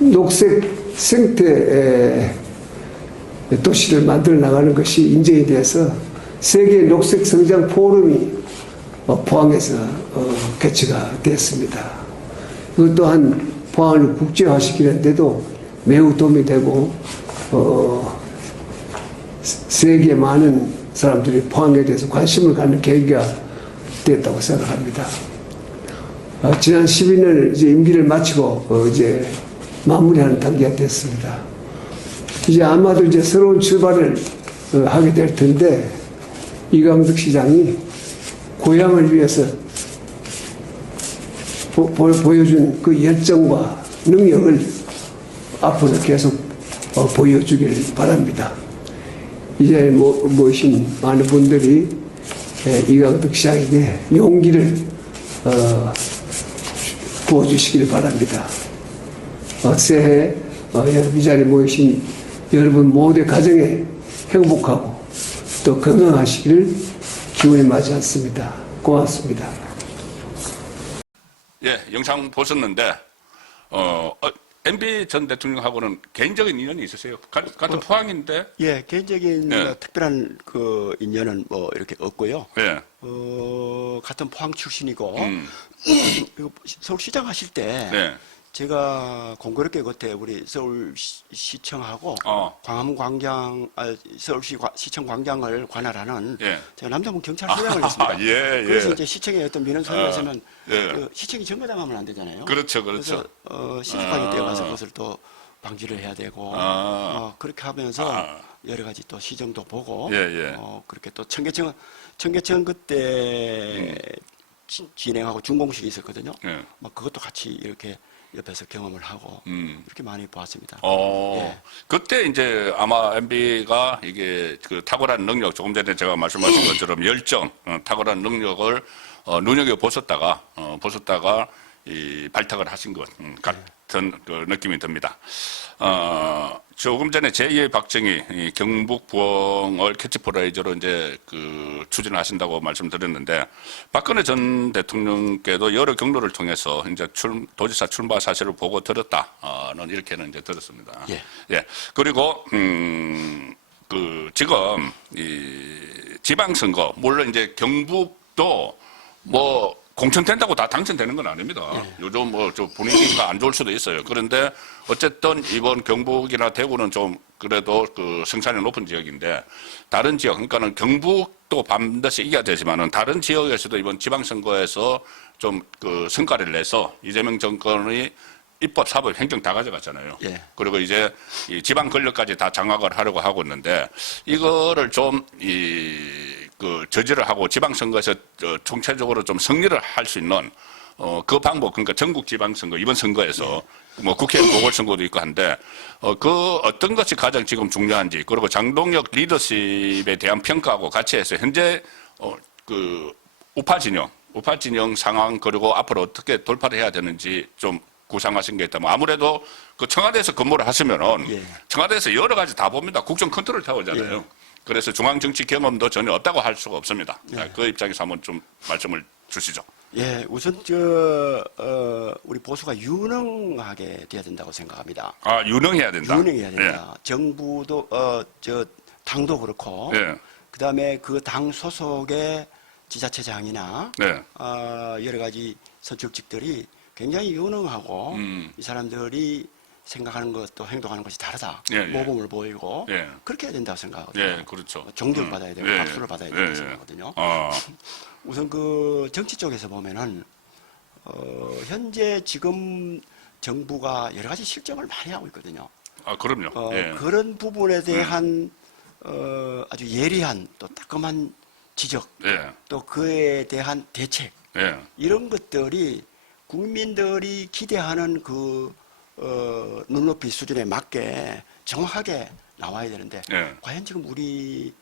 녹색 생태 도시를 만들어 나가는 것이 인정이 돼서 세계 녹색 성장 포럼이 포항에서 개최가 됐습니다. 이것 또한 포항을 국제화시키는 데도 매우 도움이 되고 세계 많은 사람들이 포항에 대해서 관심을 갖는 계기가 됐다고 생각합니다. 지난 12년을 이제 임기를 마치고 이제 마무리하는 단계가 됐습니다. 이제 아마도 이제 새로운 출발을 하게 될 텐데 이강득 시장이 고향을 위해서 보여준 그 열정과 능력을 앞으로 계속 보여주길 바랍니다. 이제 모신 많은 분들이 이강득 시장에게 용기를 부어주시길 바랍니다. 새해 이 자리에 모이신 여러분 모두의 가정에 행복하고 또 건강하시기를 기원히 맞지 않습니다. 고맙습니다. 예, 영상 보셨는데 MB 전 대통령하고는 개인적인 인연이 있으세요? 같은 포항인데. 예, 개인적인 네. 특별한 그 인연은 뭐 이렇게 없고요. 예. 같은 포항 출신이고 그리고 서울시장 하실 때 네. 제가 공교롭게 그때 우리 서울시청하고 광화문광장, 서울시청 광장을 관할하는 예. 제가 남자문 경찰서장을 했습니다. 예, 예. 그래서 이제 시청에 어떤 민원사유가 있으면 예. 그 시청이 점거당하면 안 되잖아요. 그렇죠, 그렇죠. 그래서 시집하게 되어가서 그것을 또 방지를 해야 되고 그렇게 하면서 여러 가지 또 시정도 보고 예, 예. 그렇게 또 청계천 그때 진행하고 준공식이 있었거든요. 예. 뭐 그것도 같이 이렇게 옆에서 경험을 하고 이렇게 많이 보았습니다. 예. 그때 이제 아마 MB가 이게 그 탁월한 능력, 조금 전에 제가 말씀하신 것처럼 열정, 탁월한 능력을 눈여겨 보셨다가 이 발탁을 하신 것 같은 그 느낌이 듭니다. 조금 전에 제2의 박정희 이 경북 부엉을 캐치프라이즈로 이제 그 추진하신다고 말씀드렸는데 박근혜 전 대통령께도 여러 경로를 통해서 이제 도지사 출마 사실을 보고 들었다는 이렇게는 이제 들었습니다. 예. 예. 그리고 그 지금 이 지방선거 물론 이제 경북도 뭐 공천된다고 다 당선되는 건 아닙니다. 요즘 뭐 좀 분위기가 안 좋을 수도 있어요. 그런데 어쨌든 이번 경북이나 대구는 좀 그래도 그 생산이 높은 지역인데 다른 지역, 그러니까는 경북도 반드시 이겨야 되지만은 다른 지역에서도 이번 지방선거에서 좀 그 성과를 내서 이재명 정권의 입법, 사법, 행정 다 가져갔잖아요. 예. 그리고 이제 이 지방 권력까지 다 장악을 하려고 하고 있는데 이거를 좀 그 저지를 하고 지방선거에서 총체적으로 좀 승리를 할 수 있는 그 방법, 그러니까 전국 지방선거 이번 선거에서 뭐 국회의원 보궐선거도 있고 한데 그 어떤 것이 가장 지금 중요한지 그리고 장동혁 리더십에 대한 평가하고 같이 해서 현재 그 우파 진영 상황 그리고 앞으로 어떻게 돌파를 해야 되는지 좀 구상하신 게 있다면 아무래도 그 청와대에서 근무를 하시면은 청와대에서 여러 가지 다 봅니다. 국정 컨트롤 타워잖아요. 그래서 중앙 정치 경험도 전혀 없다고 할 수가 없습니다. 그 입장에서 한번 좀 말씀을 주시죠. 예, 우선 우리 보수가 유능하게 돼야 된다고 생각합니다. 유능해야 된다. 유능해야 된다. 정부도 당도 그렇고 그다음에 그 당 소속의 지자체장이나 여러 가지 선출직들이 굉장히 유능하고 이 사람들이 생각하는 것도 행동하는 것이 다르다. 모범을 보이고 그렇게 해야 된다고 생각하거든요. 그렇죠. 존경받아야 되고 박수를 받아야 된다고 생각하거든요. 우선 그 정치 쪽에서 보면은 현재 지금 정부가 여러 가지 실정을 많이 하고 있거든요. 그럼요. 그런 부분에 대한 아주 예리한 또 따끔한 지적, 또 그에 대한 대책 이런 것들이 국민들이 기대하는 그 눈높이 수준에 맞게 정확하게 나와야 되는데 과연 지금 우리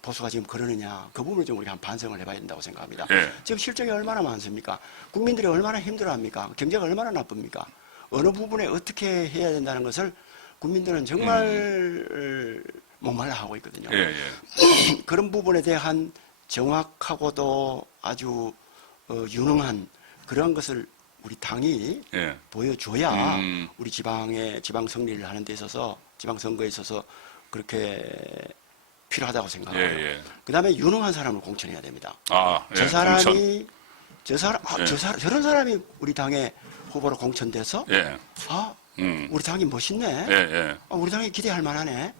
보수가 지금 그러느냐 그 부분을 좀 우리가 한 반성을 해봐야 된다고 생각합니다. 지금 실정이 얼마나 많습니까? 국민들이 얼마나 힘들어합니까? 경제가 얼마나 나쁩니까? 어느 부분에 어떻게 해야 된다는 것을 국민들은 정말 목말라 하고 있거든요. 그런 부분에 대한 정확하고도 아주 유능한 그런 것을 우리 당이 보여줘야 우리 지방 승리를 하는 데 있어서 지방선거에 있어서 그렇게 필요하다고 생각합니다. 그다음에 유능한 사람을 공천해야 됩니다. 저런 사람이 우리 당의 후보로 공천돼서 우리 당이 멋있네. 우리 당이 기대할 만하네.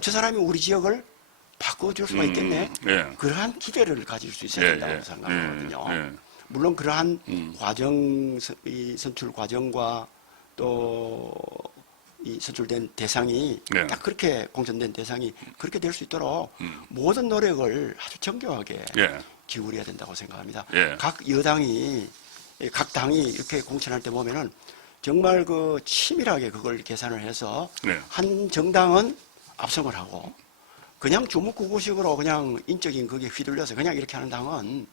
저 사람이 우리 지역을 바꿔줄 수가 있겠네. 그러한 기대를 가질 수 있어야 된다고 생각하거든요. 물론 그러한 과정, 이 선출 과정과 또 이 선출된 대상이 네. 딱 그렇게 공천된 대상이 그렇게 될 수 있도록 모든 노력을 아주 정교하게 예. 기울여야 된다고 생각합니다. 예. 각 여당이, 각 당이 이렇게 공천할 때 보면은 정말 그 치밀하게 그걸 계산을 해서 네. 한 정당은 압승을 하고 그냥 주먹구구식으로 그냥 인적인 그게 휘둘려서 그냥 이렇게 하는 당은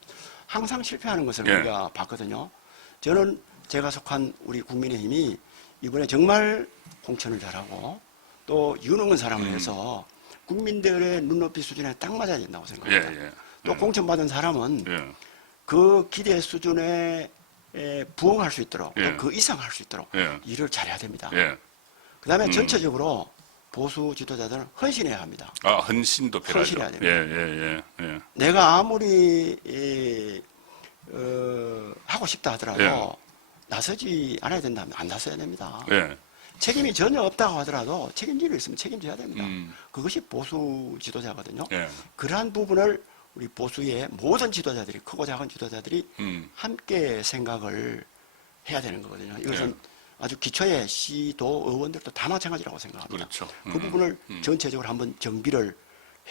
항상 실패하는 것을 예. 우리가 봤거든요. 저는 제가 속한 우리 국민의힘이 이번에 정말 공천을 잘하고 또 유능한 사람을 해서 국민들의 눈높이 수준에 딱 맞아야 된다고 생각합니다. 예. 예. 또 공천받은 사람은 예. 그 기대 수준에 부응할 수 있도록 예. 또 그 이상 할 수 있도록 예. 일을 잘해야 됩니다. 예. 그다음에 전체적으로 보수 지도자들은 헌신해야 합니다. 아, 헌신도 필요하죠. 헌신해야 됩니다. 예. 내가 아무리 하고 싶다 하더라도 예. 나서지 않아야 된다면 안 나서야 됩니다. 예. 책임이 전혀 없다고 하더라도 책임질 일 있으면 책임져야 됩니다. 음. 그것이 보수 지도자거든요. 예. 그러한 부분을 우리 보수의 모든 지도자들이, 크고 작은 지도자들이 함께 생각을 해야 되는 거거든요. 이것은 예. 아주 기초의 시도 의원들도 다 마찬가지라고 생각합니다. 그렇죠. 그 부분을 전체적으로 한번 정비를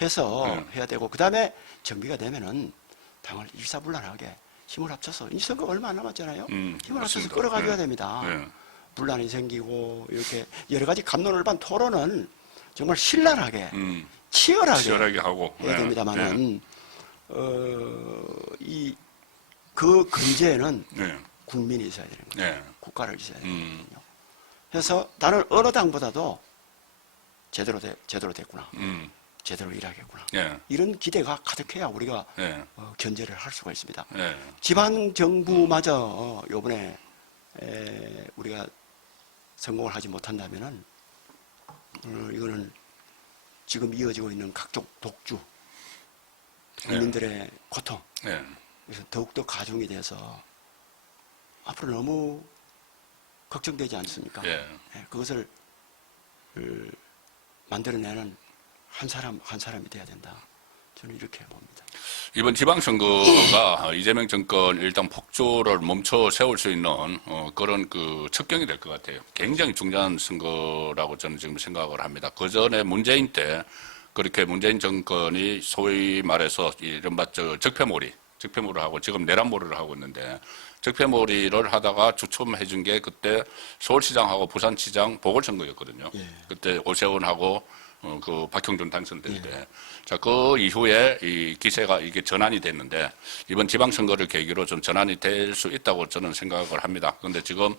해서 해야 되고, 그 다음에 정비가 되면은 당을 일사불란하게 힘을 합쳐서, 이 선거가 얼마 안 남았잖아요. 힘을 합쳐서 맞습니다. 끌어가줘야 예. 됩니다. 예. 분란이 생기고 이렇게 여러 가지 갑론을반 토론은 정말 신랄하게 치열하게 하고 해야 예. 됩니다만은 그 근제에는 예. 국민이 있어야 되는 거예요. 예. 국가를 있어야 되는 거거든요. 그래서 나는 어느 당보다도 제대로 됐구나. 제대로 일하겠구나. 예. 이런 기대가 가득해야 우리가 예. 견제를 할 수가 있습니다. 예. 지방 정부마저 요번에 우리가 성공을 하지 못한다면은 이거는 지금 이어지고 있는 각종 독주, 국민들의 고통, 예. 그래서 더욱더 가중이 돼서 앞으로 너무 걱정되지 않습니까? 예. 그것을 만들어내는 한 사람 한 사람이 돼야 된다. 저는 이렇게 봅니다. 이번 지방선거가 이재명 정권 일단 폭주를 멈춰 세울 수 있는 그런 그 척경이 될 것 같아요. 굉장히 중요한 선거라고 저는 지금 생각을 합니다. 그 전에 문재인 때 그렇게 문재인 정권이 소위 말해서 이른바 적폐몰이를 하고 지금 내란몰이를 하고 있는데, 적폐몰이를 하다가 주춤해 준 게 그때 서울시장하고 부산시장 보궐선거였거든요. 예. 그때 오세훈하고 그 박형준 당선될 때. 자, 그 이후에 이 기세가 이게 전환이 됐는데, 이번 지방선거를 계기로 좀 전환이 될 수 있다고 저는 생각을 합니다. 그런데 지금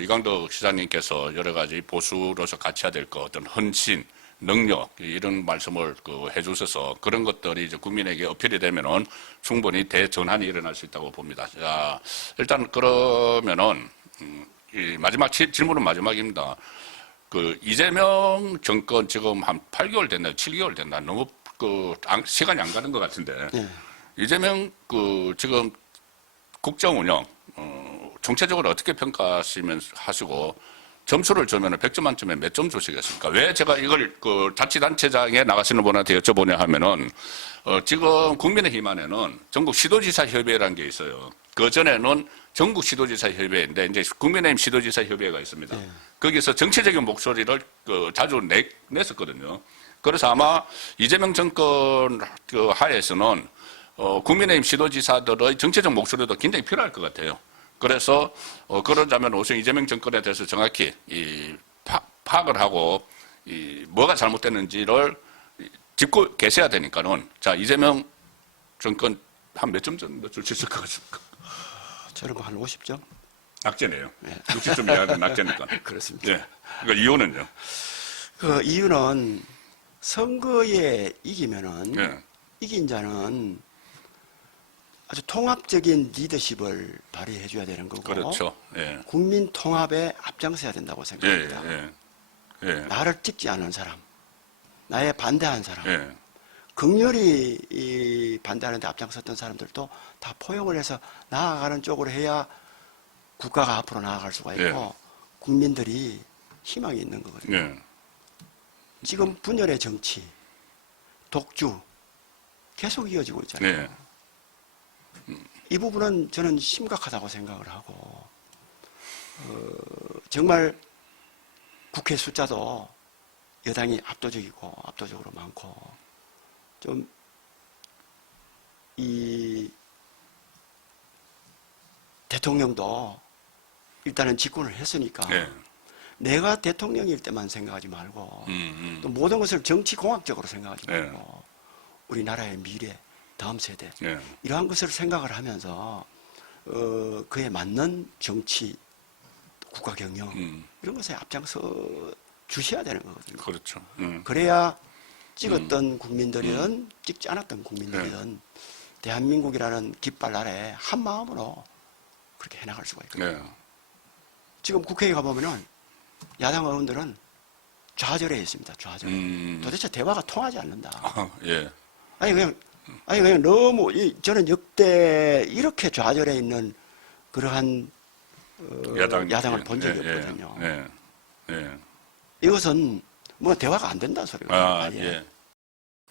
이광덕 시장님께서 여러 가지 보수로서 갖춰야 될 것, 어떤 헌신, 능력, 이런 말씀을 해주셔서 그런 것들이 이제 국민에게 어필이 되면은 충분히 대전환이 일어날 수 있다고 봅니다. 자, 일단 그러면은, 이 마지막 질문은 마지막입니다. 이재명 정권 지금 한 8개월 됐나요? 7개월 됐나? 너무 시간이 안 가는 것 같은데. 네. 이재명 지금 국정 운영, 정체적으로 어떻게 하시고, 점수를 주면 100점 만점에 몇 점 주시겠습니까? 왜 제가 이걸 자치단체장에 나가시는 분한테 여쭤보냐 하면은, 지금 국민의힘 안에는 전국 시도지사 협의회라는 게 있어요. 그 전에는 전국 시도지사 협의회인데, 이제 국민의힘 시도지사 협의회가 있습니다. 거기서 정치적인 목소리를 자주 냈었거든요. 그래서 아마 이재명 정권 하에서는 국민의힘 시도지사들의 정치적 목소리도 굉장히 필요할 것 같아요. 그래서 그러자면 우선 이재명 정권에 대해서 정확히 파악을 하고 뭐가 잘못됐는지를 짚고 계셔야 되니까는, 자, 이재명 정권 한 몇 점 정도 줄 수 있을 것 같습니까? 저는 한 50점? 낙제네요. 60점 이하는 낙제니까. 그렇습니다. 예. 그러니까 이유는요? 그 이유는 선거에 이기면은 예. 이긴 자는 아주 통합적인 리더십을 발휘해 줘야 되는 거고, 그렇죠. 예. 국민 통합에 앞장서야 된다고 예, 생각합니다. 예, 예. 나를 찍지 않은 사람, 나에 반대한 사람, 예. 극렬히 이 반대하는데 앞장섰던 사람들도 다 포용을 해서 나아가는 쪽으로 해야 국가가 앞으로 나아갈 수가 있고 예. 국민들이 희망이 있는 거거든요. 예. 지금 분열의 정치, 독주 계속 이어지고 있잖아요. 예. 이 부분은 저는 심각하다고 생각을 하고 정말 국회 숫자도 여당이 압도적으로 많고 좀 이 대통령도 일단은 집권을 했으니까 네. 내가 대통령일 때만 생각하지 말고 또 모든 것을 정치공학적으로 생각하지 네. 말고 우리나라의 미래, 다음 세대 네. 이러한 것을 생각을 하면서 그에 맞는 정치, 국가 경영 이런 것에 앞장서 주셔야 되는 거거든요. 그렇죠. 그래야 찍었던 국민들이든 찍지 않았던 국민들이든 대한민국이라는 깃발 아래 한 마음으로 그렇게 해나갈 수가 있거든요. 네. 지금 국회에 가보면은 야당 의원들은 좌절해 있습니다. 좌절. 도대체 대화가 통하지 않는다. 아, 예. 아니 그냥 너무 저는 역대 이렇게 좌절해 있는 그러한 야당을 본 적이 없거든요. 예. 예. 이것은 뭐 대화가 안 된다는 소리거든요. 아, 예.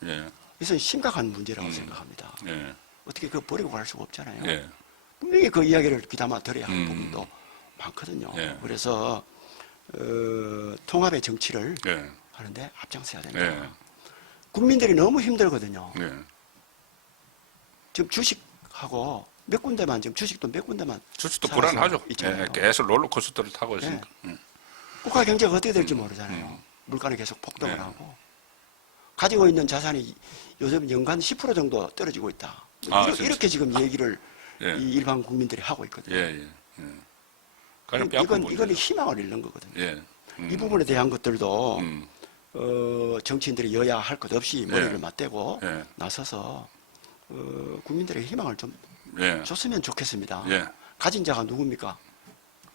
예. 이것은 심각한 문제라고 생각합니다. 예. 어떻게 그거 버리고 갈 수가 없잖아요. 예. 분명히 그 이야기를 귀담아 들어야 할 부분도 많거든요. 예. 그래서 통합의 정치를 예. 하는데 앞장서야 된다. 예. 국민들이 너무 힘들거든요. 예. 지금 주식하고 몇 군데만 지금 주식도 몇 군데만 주식도 살아서 불안하죠. 있잖아요. 예. 계속 롤러코스터를 타고 있으니까. 국가 경제가 어떻게 될지 모르잖아요. 물가는 계속 폭등을 네. 하고 가지고 있는 자산이 요즘 연간 10% 정도 떨어지고 있다. 아, 이렇게 지금 얘기를 예. 이 일반 국민들이 하고 있거든요. 예. 예. 가장 뼈아픈 이건 문제죠. 희망을 잃는 거거든요. 예. 이 부분에 대한 것들도 음. 정치인들이 여야 할 것 없이 머리를 예. 맞대고 예. 나서서 국민들의 희망을 좀 예. 줬으면 좋겠습니다. 예. 가진 자가 누굽니까?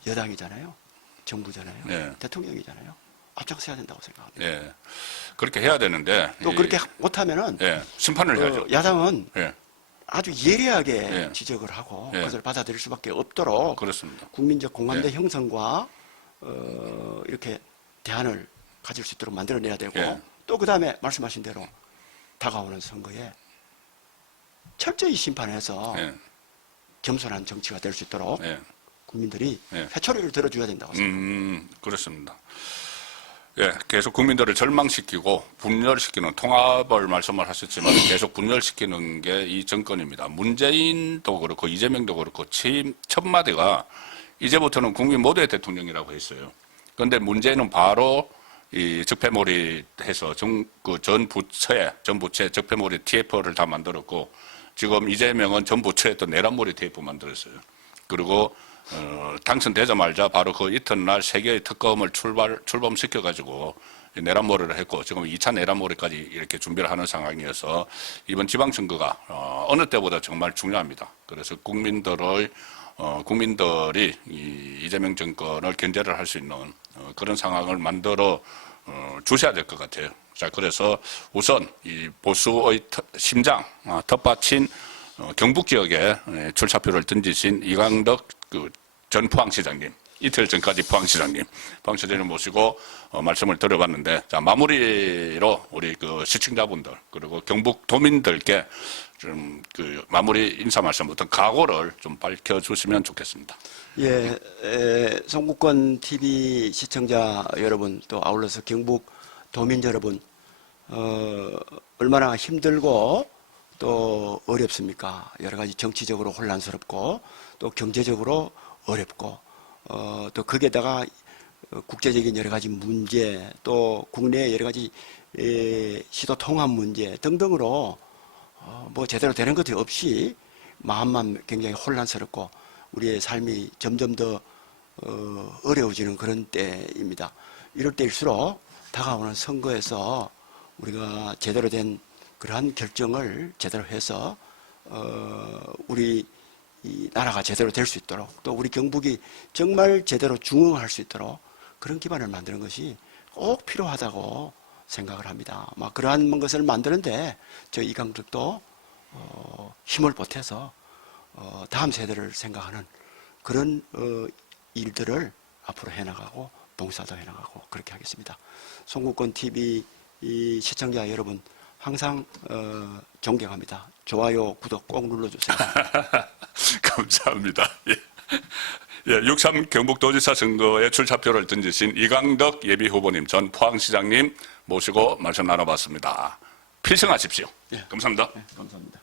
여당이잖아요. 정부잖아요. 예. 대통령이잖아요. 앞장서야 된다고 생각합니다. 예. 그렇게 해야 되는데. 또 그렇게 못하면은 예. 심판을 해야죠. 야당은 예. 아주 예리하게 예. 지적을 하고 예. 그것을 받아들일 수밖에 없도록 그렇습니다. 국민적 공감대 예. 형성과 이렇게 대안을 가질 수 있도록 만들어내야 되고 예. 또 그다음에 말씀하신 대로 다가오는 선거에 철저히 심판해서 예. 겸손한 정치가 될 수 있도록 예. 국민들이 예. 회초리를 들어줘야 된다고 생각합니다. 그렇습니다. 예, 계속 국민들을 절망시키고 분열시키는 통합을 말씀을 하셨지만 계속 분열시키는 게 이 정권입니다. 문재인도 그렇고 이재명도 그렇고 첫 마디가 이제부터는 국민 모두의 대통령이라고 했어요. 그런데 문재인은 바로 이 적폐몰이 해서 전 부처에 적폐몰이 TF를 다 만들었고 지금 이재명은 전 부처에 또 내란몰이 TF 만들었어요. 그리고 당선되자마자 바로 그 이튿날 세 개의 특검을 출범시켜가지고 내란몰이를 했고 지금 2차 내란몰이까지 이렇게 준비를 하는 상황이어서 이번 지방선거가 어느 때보다 정말 중요합니다. 그래서 국민들이 이재명 정권을 견제를 할 수 있는 그런 상황을 만들어 주셔야 될 것 같아요. 자, 그래서 우선 이 보수의 심장, 텃밭인 경북 지역에 출사표를 던지신 이강덕 전 포항시장님, 이틀 전까지 포항시장님 모시고 말씀을 들어봤는데, 자, 마무리로 우리 시청자분들 그리고 경북 도민들께 좀 마무리 인사 말씀 어떤 각오를 좀 밝혀주시면 좋겠습니다. 예, 송국권 TV 시청자 여러분 또 아울러서 경북 도민 여러분 얼마나 힘들고 또 어렵습니까? 여러 가지 정치적으로 혼란스럽고 또 경제적으로 어렵고 또 거기에다가 국제적인 여러 가지 문제 또 국내 여러 가지 시도 통합 문제 등등으로 뭐 제대로 되는 것이 없이 마음만 굉장히 혼란스럽고 우리의 삶이 점점 더 어려워지는 그런 때입니다. 이럴 때일수록 다가오는 선거에서 우리가 제대로 된 그러한 결정을 제대로 해서 우리 이 나라가 제대로 될 수 있도록 또 우리 경북이 정말 제대로 중흥할 수 있도록 그런 기반을 만드는 것이 꼭 필요하다고 생각을 합니다. 막 그러한 것을 만드는데 저 이강덕도 힘을 보태서 다음 세대를 생각하는 그런 일들을 앞으로 해나가고 봉사도 해나가고 그렇게 하겠습니다. 송국권 TV 이 시청자 여러분 항상 존경합니다. 좋아요, 구독 꼭 눌러주세요. 감사합니다. 예. 예, 6.3 경북도지사 선거에 출사표를 던지신 이강덕 예비후보님, 전 포항시장님 모시고 말씀 나눠봤습니다. 필승하십시오. 예. 감사합니다. 네, 감사합니다.